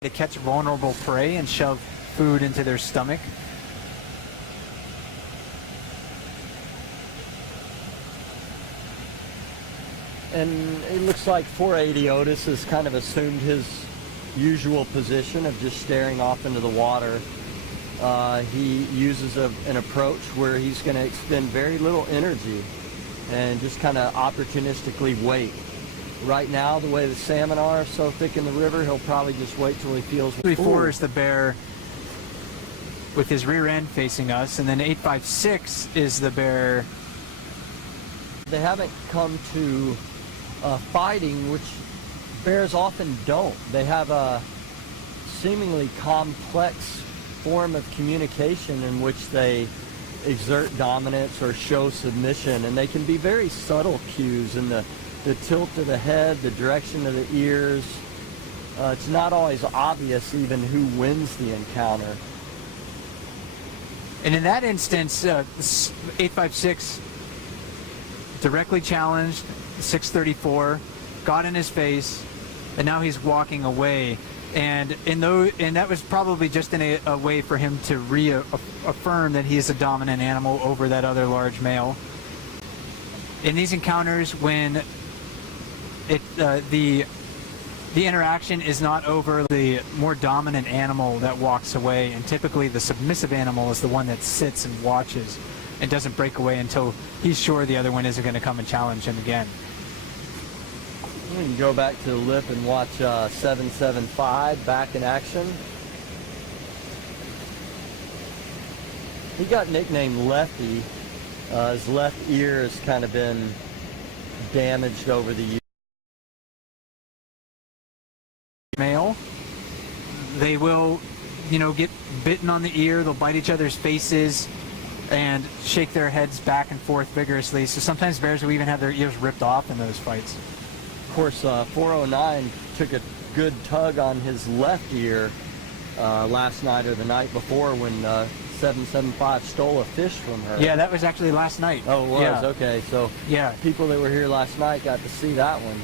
to catch vulnerable prey and shove food into their stomach. And it looks like 480 Otis has kind of assumed his usual position of just staring off into the water. He uses an approach where he's going to expend very little energy and just kind of opportunistically wait. Right now, the way the salmon are so thick in the river, he'll probably just wait till he feels... 3-4 is the bear with his rear end facing us, and then 856 is the bear. They haven't come to fighting, which bears often don't. They have a seemingly complex form of communication in which they exert dominance or show submission, and they can be very subtle cues in the tilt of the head, the direction of the ears. It's not always obvious even who wins the encounter. And in that instance, 856 directly challenged 634, got in his face, and now he's walking away. And that was probably just in a way for him to reaffirm that he is a dominant animal over that other large male. In these encounters, when the interaction is not over the more dominant animal that walks away, and typically the submissive animal is the one that sits and watches and doesn't break away until he's sure the other one isn't going to come and challenge him again. We can go back to the lip and watch 775 back in action. He got nicknamed Lefty. His left ear has kind of been damaged over the years. Male, they will, get bitten on the ear. They'll bite each other's faces and shake their heads back and forth vigorously. So sometimes bears will even have their ears ripped off in those fights. Of course, 409 took a good tug on his left ear last night or the night before when 775 stole a fish from her. Yeah, that was actually last night. Oh, it was? Yeah. Okay, so yeah, people that were here last night got to see that one.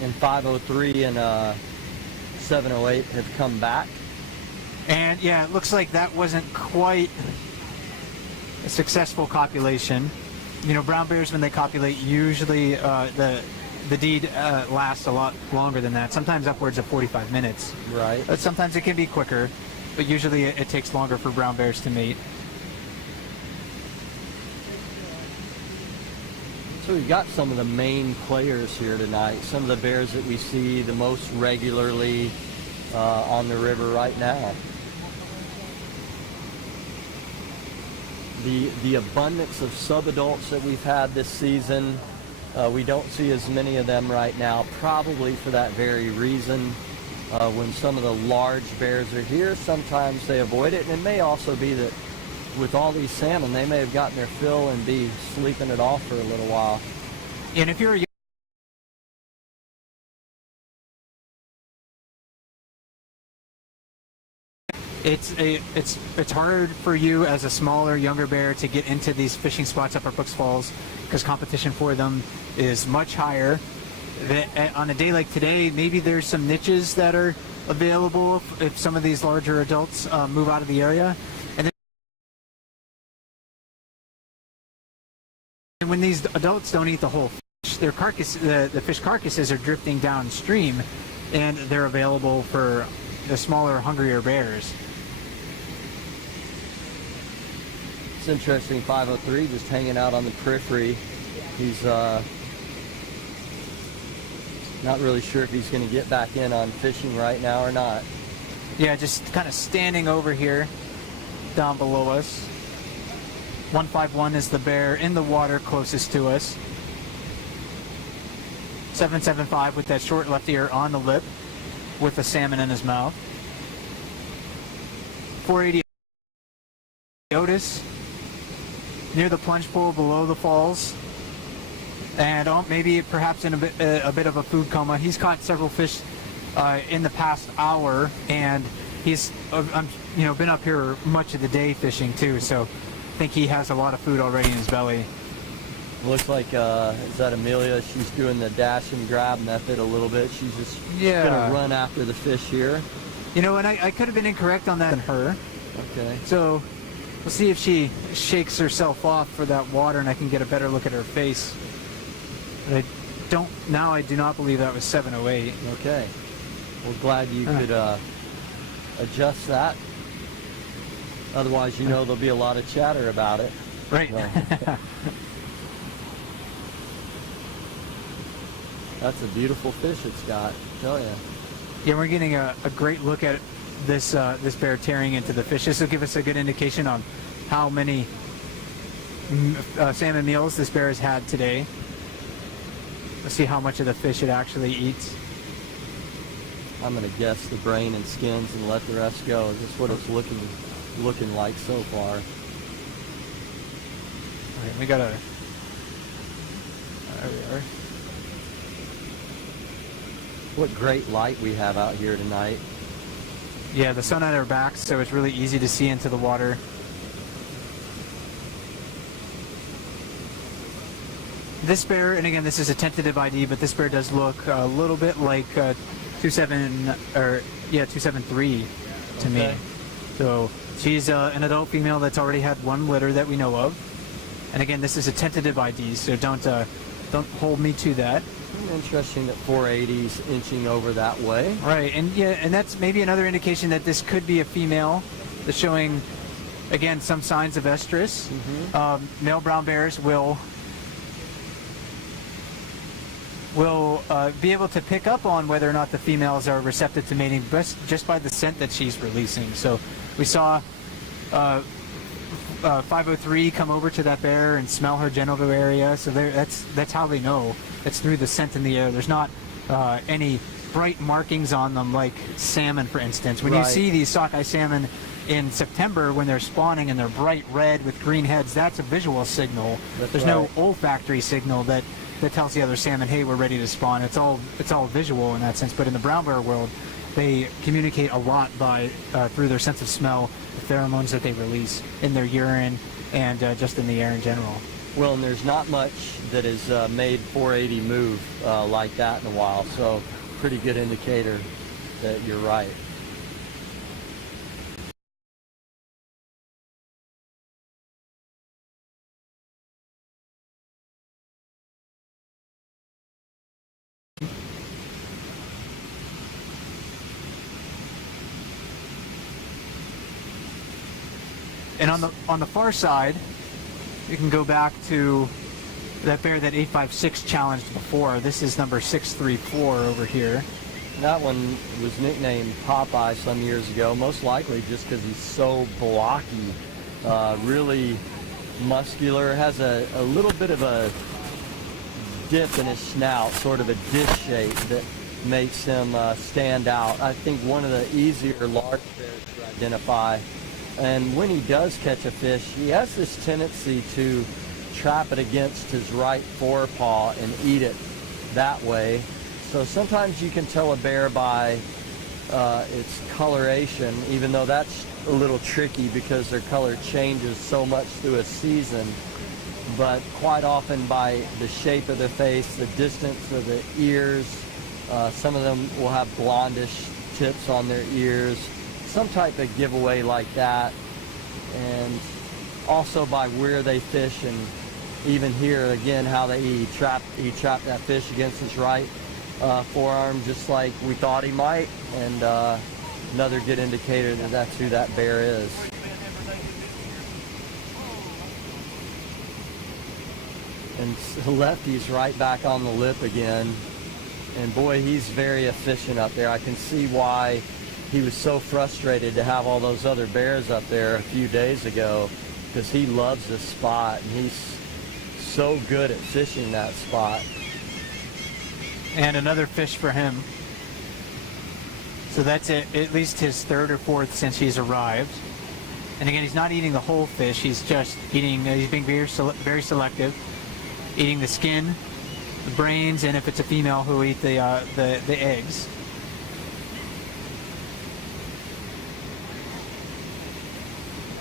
And 503 and 708 have come back. And yeah, it looks like that wasn't quite a successful copulation. Brown bears, when they copulate, usually the deed lasts a lot longer than that, sometimes upwards of 45 minutes. Right. But sometimes it can be quicker, but usually it takes longer for brown bears to mate. So we've got some of the main players here tonight, some of the bears that we see the most regularly on the river right now. The abundance of subadults that we've had this season, we don't see as many of them right now, probably for that very reason. When some of the large bears are here, sometimes they avoid it, and it may also be that with all these salmon, they may have gotten their fill and be sleeping it off for a little while. And if you're a it's hard for you as a smaller, younger bear to get into these fishing spots up at Brooks Falls because competition for them is much higher. On a day like today, maybe there's some niches that are available if some of these larger adults move out of the area. And when these adults don't eat the whole fish, their the fish carcasses are drifting downstream, and they're available for the smaller, hungrier bears. It's interesting, 503 just hanging out on the periphery. He's not really sure if he's going to get back in on fishing right now or not. Yeah, just kind of standing over here, down below us. 151 is the bear in the water closest to us. 775 with that short left ear on the lip with the salmon in his mouth. 480 Otis near the plunge pool below the falls, and maybe perhaps in a bit of a food coma. He's caught several fish in the past hour, and he's been up here much of the day fishing too, so I think he has a lot of food already in his belly. Looks like, is that Amelia? She's doing the dash and grab method a little bit. She's just Yeah. gonna run after the fish here. And I could have been incorrect on that in her. Okay. So we'll see if she shakes herself off for that water and I can get a better look at her face. But I do not believe that was 708. Okay. Well, glad you could adjust that. Otherwise, there'll be a lot of chatter about it. Right. So, that's a beautiful fish it's got, I tell you. Yeah, we're getting a great look at this bear tearing into the fish. This will give us a good indication on how many salmon meals this bear has had today. Let's see how much of the fish it actually eats. I'm gonna guess the brain and skins and let the rest go. That's what it's looking like so far. Okay, we got a. There we are. What great light we have out here tonight. Yeah, the sun at our backs, so it's really easy to see into the water. This bear, and again, this is a tentative ID, but this bear does look a little bit like 273 to me. Okay. So she's an adult female that's already had one litter that we know of. And again, this is a tentative ID, so don't hold me to that. Interesting that 480's inching over that way. Right, and that's maybe another indication that this could be a female that's showing, again, some signs of estrus. Male brown bears will be able to pick up on whether or not the females are receptive to mating just by the scent that she's releasing. So we saw 503 come over to that bear and smell her genital area, so that's how they know. It's through the scent in the air. There's not any bright markings on them like salmon, for instance. When you see these sockeye salmon in September when they're spawning and they're bright red with green heads, that's a visual signal. There's no olfactory signal that tells the other salmon, hey, we're ready to spawn. It's all visual in that sense. But in the brown bear world, they communicate a lot by through their sense of smell, the pheromones that they release in their urine and just in the air in general. Well, and there's not much that has made 480 move like that in a while, so pretty good indicator that you're right. And on the far side, you can go back to that bear that 856 challenged before. This is number 634 over here. That one was nicknamed Popeye some years ago, most likely just because he's so blocky, really muscular, has a little bit of a dip in his snout, sort of a dish shape that makes him stand out. I think one of the easier large bears to identify. And when he does catch a fish, he has this tendency to trap it against his right forepaw and eat it that way. So sometimes you can tell a bear by its coloration, even though that's a little tricky because their color changes so much through a season. But quite often by the shape of the face, the distance of the ears, some of them will have blondish tips on their ears, some type of giveaway like that. And also by where they fish, and even here again how he trapped that fish against his right forearm just like we thought he might, and another good indicator that that's who that bear is. And Lefty's right back on the lip again, and boy, he's very efficient up there. I can see why he was so frustrated to have all those other bears up there a few days ago, because he loves this spot and he's so good at fishing that spot. And another fish for him. So that's at least his third or fourth since he's arrived. And again, he's not eating the whole fish. He's just eating. He's being very selective, eating the skin, the brains, and if it's a female, who'll eat the eggs.